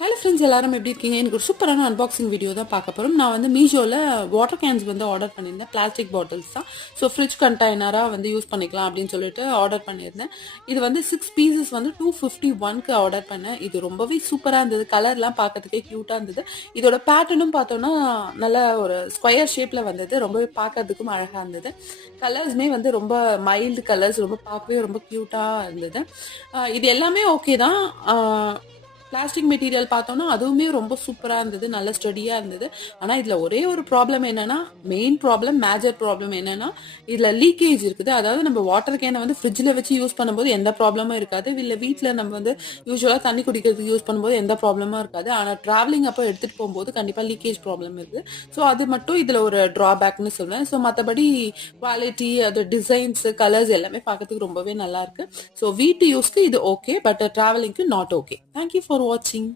Hello friends, எல்லாரும் எப்படி இருக்கீங்க? எனக்கு ஒரு சூப்பரான அன்பாக்சிங் வீடியோ தான் பார்க்க போகிறோம். நான் வந்து மீஷோவில் வாட்டர் கேன்ஸ் வந்து ஆர்டர் பண்ணியிருந்தேன். பிளாஸ்டிக் பாட்டில்ஸ் தான். ஸோ ஃப்ரிட்ஜ் கண்டெய்னராக வந்து யூஸ் பண்ணிக்கலாம் அப்படின்னு சொல்லிட்டு ஆர்டர் பண்ணியிருந்தேன். இது வந்து 6 பீசஸ் வந்து 251க்கு ஆர்டர் பண்ணேன். இது ரொம்பவே சூப்பராக இருந்தது. கலர்லாம் பார்க்கறதுக்கே க்யூட்டாக இருந்தது. இதோட பேட்டர்னும் பார்த்தோன்னா நல்ல ஒரு ஸ்கொயர் ஷேப்பில் வந்தது. ரொம்பவே பார்க்கறதுக்கும் அழகாக இருந்தது. கலர்ஸுமே வந்து ரொம்ப மைல்டு கலர்ஸ், ரொம்ப பார்க்கவே ரொம்ப க்யூட்டாக இருந்தது. இது எல்லாமே ஓகே தான். பிளாஸ்டிக் மெட்டீரியல் பார்த்தோம்னா அதுவுமே ரொம்ப சூப்பராக இருந்தது. நல்ல ஸ்டடியாக இருந்தது. ஆனால் இதில் ஒரே ஒரு ப்ராப்ளம் என்னன்னா, மெயின் ப்ராப்ளம், மேஜர் ப்ராப்ளம் என்னன்னா, இதில் லீக்கேஜ் இருக்குது. அதாவது நம்ம வாட்டர் கேனை வந்து ஃப்ரிட்ஜில் வச்சு யூஸ் பண்ணும்போது எந்த ப்ராப்ளமும் இருக்காது. இல்லை வீட்டில் நம்ம வந்து யூஸ்வலாக தண்ணி குடிக்கிறதுக்கு யூஸ் பண்ணும்போது எந்த ப்ராப்ளமும் இருக்காது. ஆனால் ட்ராவலிங் அப்போ எடுத்துகிட்டு போகும்போது கண்டிப்பாக லீக்கேஜ் ப்ராப்ளம் இருக்குது. ஸோ அது மட்டும் இதில் ஒரு ட்ராபேக்னு சொல்லுவேன். ஸோ மற்றபடி குவாலிட்டி, அது டிசைன்ஸ், கலர்ஸ் எல்லாமே பார்க்கறதுக்கு ரொம்பவே நல்லா இருக்கு. ஸோ வீட்டு யூஸ்க்கு இது ஓகே, பட் ட்ராவலிங்க்கு நாட் ஓகே. தேங்க்யூ ஃபார் வாட்சிங்.